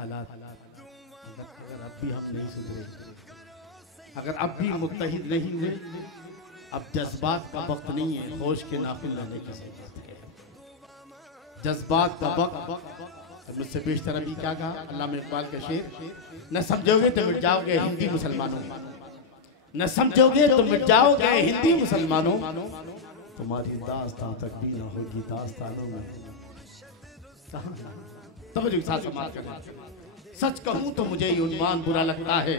हालात अगर अब भी हम नहीं सुधरे, अगर अब भी मुत्तहिद नहीं हुए, अब जज्बात का वक्त नहीं है होश के नाखुन लाने की ज़रूरत है। जज्बात का वक्त मुझसे बेशतर अभी क्या कहा अल्लामा इकबाल का शेर, न समझोगे तो मिट जाओगे हिंदी मुसलमानों, न समझोगे तो मिट जाओगे हिंदी मुसलमानों, तुम्हारी दास्तां तक भी ना होगी दास्तानों में। तवज्जो के साथ समाप्त करें। सच कहूं तो मुझे ये उन्वान बुरा लगता है,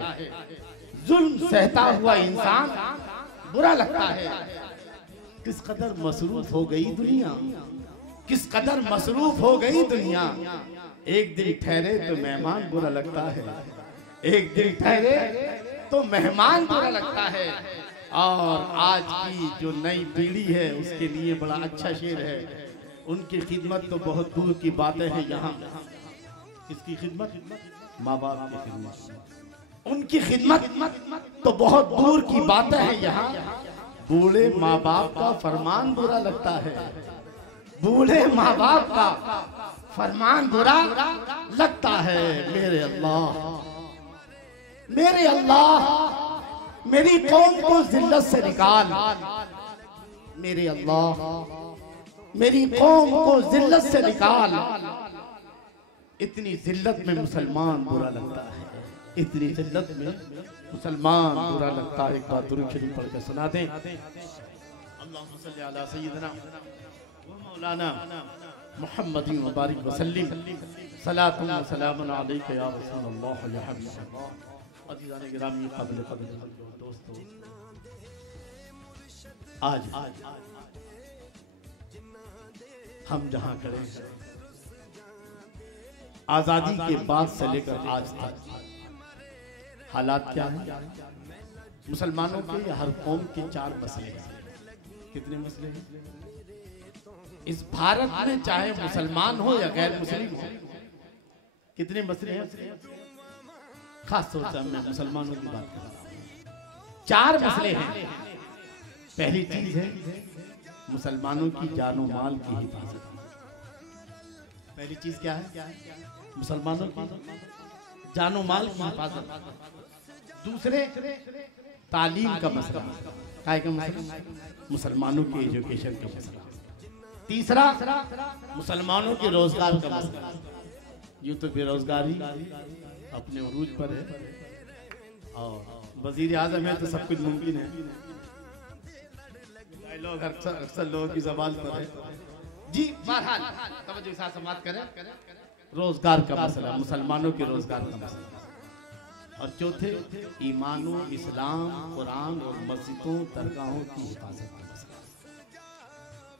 जुल्म सहता हुआ इंसान बुरा लगता है। किस कदर मसरूफ हो गई दुनिया, किस कदर मसरूफ हो गई दुनिया। एक दिन ठहरे तो मेहमान बुरा लगता है, एक दिन ठहरे तो मेहमान बुरा लगता है। और आज की जो नई पीढ़ी है उसके लिए बड़ा अच्छा शेर है, उनकी खिदमत तो बहुत दूर की बातें हैं यहाँ। इसकी खिदमत माँ बाप की खिदमत, उनकी खिदमत तो बहुत दूर की बातें हैं यहाँ। बूढ़े माँ बाप का फरमान बुरा लगता है, बूढ़े माँ बाप का फरमान बुरा लगता है। मेरे अल्लाह, मेरे अल्लाह मेरी कौम को जिल्लत से निकाल, मेरे अल्लाह मेरी कौम को जिल्लत से निकाल। इतनी जिल्लत में मुसलमान बुरा लगता है, इतनी जिल्लत में मुसलमान बुरा लगता है। एक बार दुरूद शरीफ पढ़ के सुना दें। अल्लाहुम्मा सल्ली अला सय्यिदना व मौलाना मुहम्मदिन व बारिक व सल्लिम सलातुन व सलामुन अलैका या रसूलल्लाह या हबीबल्लाह। अज़ीज़ान गिरामी क़ाबिल क़दर दोस्तों, आज हम जहां खड़े हैं, आजादी के बाद से लेकर आज तक हालात क्या हैं? मुसलमानों के या हर कौम के चार मसले हैं। कितने मसले हैं इस भारत में, चाहे मुसलमान हो या गैर मुस्लिम हो? कितने मसले हैं? खास तौर से मैं मुसलमानों की बात कर रहा हूं। चार मसले हैं। पहली चीज है मुसलमानों की जानो माल की हिफाजत। पहली चीज क्या है? मुसलमानों की जानो माल की हिफाजत। दूसरे तालीम का मसला, काय का मसला? मुसलमानों की एजुकेशन का मसला। तीसरा मुसलमानों के रोजगार का मसला। यूं तो बेरोजगारी अपने उरूज पर है और वजीर आजम है तो सब कुछ मुमकिन है। लोग अक्सर लोगों की ज़बान पर है जी। बहरहाल तवज्जो के साथ समाप्त करें। रोजगार का मसला, मुसलमानों के रोजगार का मसला। और चौथे ईमानो, इस्लाम, कुरान और मस्जिदों दरगाहों की हिफाजत का मसला।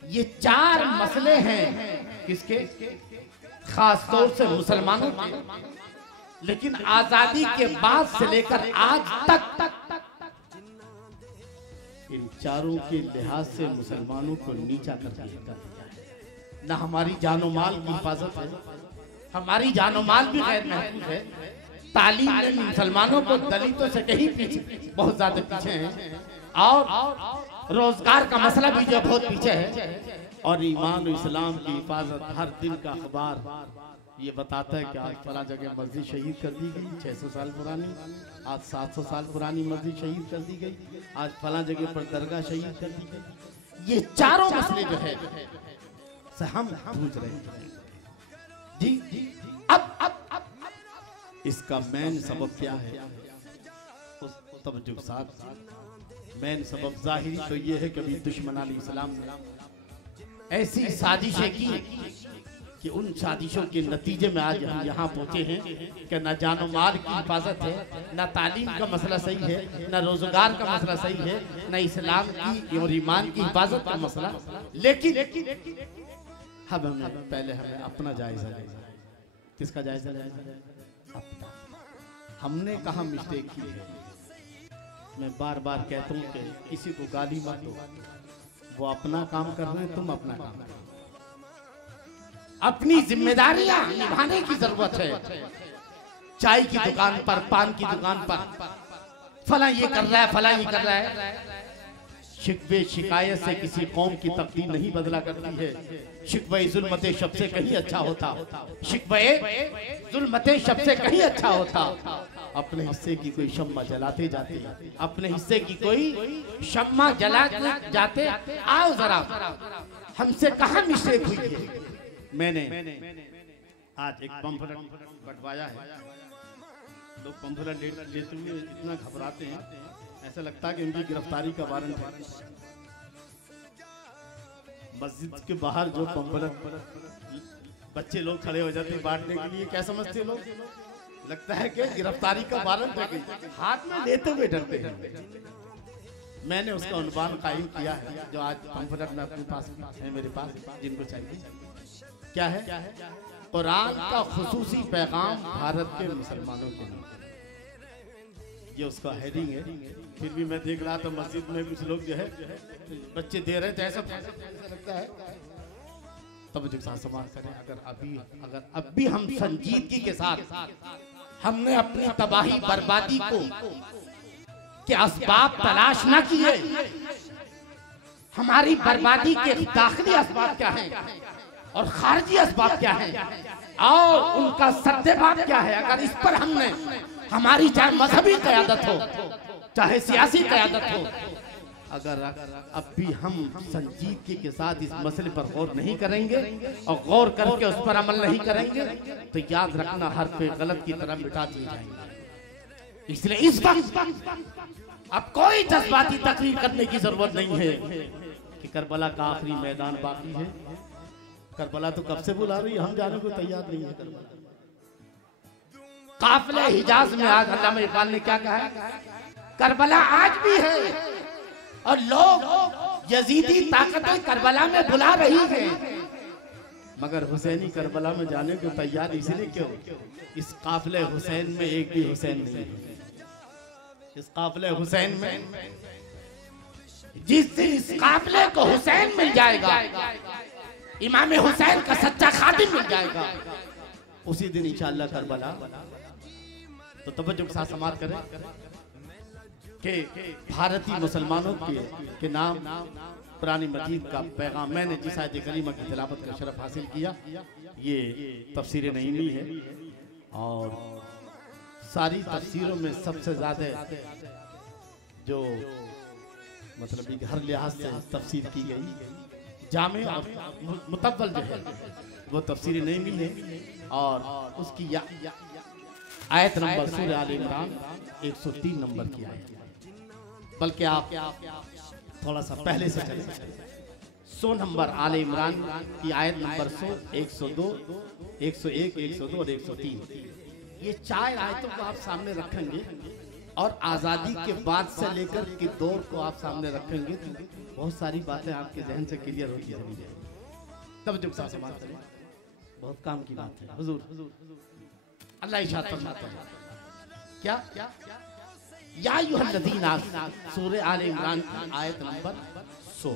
ये चार मसले हैं किसके? खास तौर से मुसलमानों के। लेकिन आजादी के बाद से लेकर आज तक इन चारों के लिहाज से मुसलमानों को नीचा कर दिया है। न हमारी जानो माल की हिफाजत है, हमारी जानो माल भी गैर महफूज है। तालीम में मुसलमानों को दलितों से कहीं पीछे, बहुत ज्यादा पीछे हैं। और रोजगार का मसला भी जो बहुत पीछे है। और ईमान और इस्लाम की हिफाजत। हर दिन का अखबार ये बताता है कि आज फला जगह मस्जिद शहीद कर दी गई 600 साल पुरानी, आज 700 साल पुरानी मस्जिद शहीद कर दी गई, आज फला जगह पर दरगाह शहीद कर दी गई। ये चारों मसले जो है से हम पूछ रहे हैं जी। अब इसका मेन सबब क्या है? उस तवज्जो के साथ मेन सबब जाहिरी तो ये है कि अभी दुश्मनान इस्लाम ने ऐसी साजिशें की कि उन साजिशों के नतीजे में आज हम यहाँ पहुँचे हैं कि न जानो माल की हिफाजत है, न तालीम का मसला सही है, न रोजगार का मसला सही है, न इस्लाम की और ईमान की हिफाजत का मसला। लेकिन पहले हमें अपना जायजा लेना। किसका जायजा लेना? अपना। हमने कहाँ मिस्टेक की है? मैं बार बार कहता हूँ कि किसी को गाली मत दो, वो अपना काम कर रहे हैं, तुम अपना काम करो। अपनी जिम्मेदारियां निभाने की जरूरत है। चाय की दुकान पर, पान की दुकान पर फला ये कर रहा है, फला ये कर रहा है। शिकवे शिकायत से किसी कौम की तकदीर नहीं बदला करती है। शिकवे जुल्मते शब से कहीं अच्छा होता, शिकवे जुल्मते शब से कहीं अच्छा होता। अपने हिस्से की कोई शम्मा जलाते जाते, अपने हिस्से की कोई शम्मा जलाते जाते। आओ जरा हमसे कहाँ मिस्टेक हुई है। मैंने आज एक पंफलेट बंटवाया है। लोग पंफलेट लेते हुए इतना घबराते हैं, ऐसा लगता है कि उनकी गिरफ्तारी का वारंट है। मस्जिद के बाहर जो पंफलेट बच्चे लोग खड़े हो जाते हैं बांटने के लिए, क्या समझते लोग? लगता है कि गिरफ्तारी का वारंट है, हाथ में लेते हुए डरते हैं। मैंने उसका उन्वान कायम किया है, जो आज पंफलेट में अपने पास है, मेरे पास, जिनको चाहिए। क्या है? कुरान का खुसूसी पैगाम भारत के मुसलमानों के लिए, ये उसका हेडिंग है। फिर भी मैं देख रहा था मस्जिद में कुछ लोग जो है बच्चे दे रहे थे, ऐसा लगता है। तब जो समाज करें, अगर अब भी हम संजीदगी के साथ हमने अपनी तबाही बर्बादी को के असबाब तलाश न किए, हमारी बर्बादी के दाखिली असबाब क्या हैं और खारजी असबाब क्या हैं और उनका सद्देबाब क्या है, अगर इस पर हमने हमारी चाहे मजहबी क़यादत हो चाहे सियासी क़यादत हो, अगर अब भी हम संजीदगी के साथ इस मसले पर गौर नहीं करेंगे और गौर करके उस पर अमल नहीं करेंगे तो याद रखना हर पे गलत की तरह मिटा दिए जाएंगे। इसलिए इस वक्त अब कोई जज्बाती तकरीर करने की जरूरत नहीं है कि करबला का आखिरी मैदान बाकी है। करबला तो कब से बुला रही है, हम जाने को तैयार नहीं है। करबला काफिले हिजाज में आज अल्लामा इकबाल ने क्या कहा है, करबला आज भी है और लोग यजीदी ताकतें करबला में बुला रही हैं, मगर हुसैनी करबला में जाने को तैयार इसलिए क्यों? इस काफिले हुसैन में एक भी हुसैन नहीं है। इस काफिले हुसैन में जिस दिन इस काफिले को हुसैन मिल जाएगा, इमाम हुसैन का सच्चा खादिम मिल जाएगा, उसी दिन इंशाअल्लाह करबला। तो तवज्जो के साथ समाप्त करें कि भारतीय मुसलमानों के नाम कुरान मजीद का पैगाम, मैंने जिस आयत करीमा की तिलावत का शरफ हासिल किया, ये तफसीर नईमी है और सारी तफसीरों में सबसे ज़्यादा जो मतलब हर लिहाज से तफसीर की गई जामे मुतव्वल जो है वो तफसीर नईमी है और उसकी आयत नंबर सूरह आल इमरान 103 नंबर की आयत, बल्कि आप थोड़ा सा पहले से चले 100 नंबर आल इमरान की आयत नंबर 100, 102, 101, 102 और 103, ये 4 आयतों को आप सामने रखेंगे और आज़ादी के बाद से लेकर के दौर को आप सामने रखेंगे तो बहुत सारी बातें आपके जहन से क्लियर होती चली जाएगी। तब जो समाज करें, बहुत काम की बात है। हुजूर अल्लाह इरशाद फरमाता है, क्या या अय्युहल्लज़ीना, सूरह आल इमरान की आयत नंबर 100,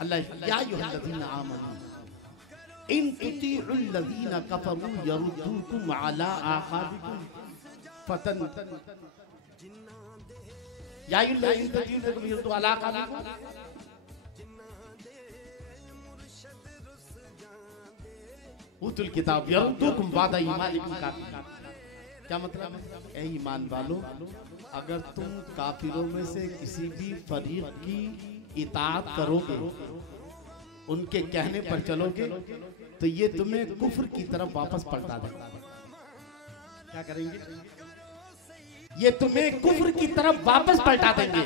अल्लाह या अय्युहल्लज़ीना आमनू इन तुतीउल्लज़ीना कफरू यरुद्दूकुम अला आक़ाबिकुम फतन, या अय्युहल्लज़ीना तुतीउल्लज़ीना यरुद्दू अला आक़ाबिकुम, उतुल किताब यरुद्दूकुम बादा ईमानिकुम काफिर। क्या मतलब है? ऐ ईमान वालों, अगर तुम काफिरों में से किसी भी फरीक की इताअत करोगे, उनके कहने पर चलोगे, तो ये तुम्हें कुफ्र की तरफ वापस पलटा देगा। क्या करेंगे? ये तुम्हें कुफ्र की तरफ वापस पलटा देंगे।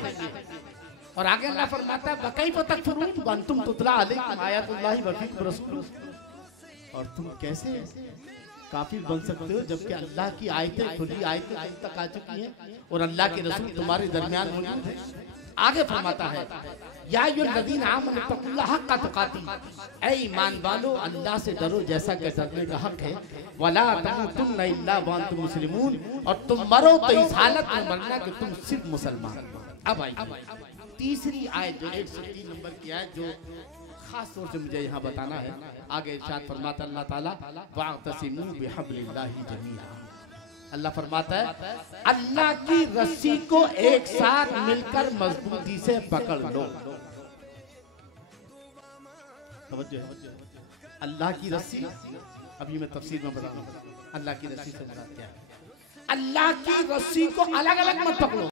और आगे अल्लाह फरमाता है वकैफ़ तकफुरून व अंतुम तुतला अलैकुम आयातुल्लाहि व फीकुम रसूलुहु, और तुम कैसे काफिर बन सकते हो जबकि अल्लाह की आयतें, खुली आयतें तुम तक आ चुकी हैं और अल्लाह के रसूल तुम्हारे दरमियान मौजूद है। आगे फरमाता है या अय्युहल्लज़ीना आमनू तक़ुल्लाह हक़्क़ तुक़ातिह, ऐ ईमान वालों अल्लाह से डरो जैसा कि डरने का हक है, वला तमूतुन्ना इल्ला व अंतुम मुस्लिमून, और तुम मरो तो इस हालत में मरना कि तुम सिर्फ मुसलमान। अब आइए तीसरी आयत जो 103 नंबर की आयत, जो खास तौर से मुझे यहाँ बताना है। आगे इरशाद फरमाता अल्लाह ताला वाअतसिमू बिहब्लिल्लाहि जमीआ, अल्लाह फरमाता है अल्लाह की रस्सी को एक साथ मिलकर मजबूती से पकड़ लो। अल्लाह की रस्सी, अभी मैं तफसीर में बताऊंगा अल्लाह की रस्सी से मुराद क्या है। अल्लाह की रस्सी को अलग अलग मत पकड़ो।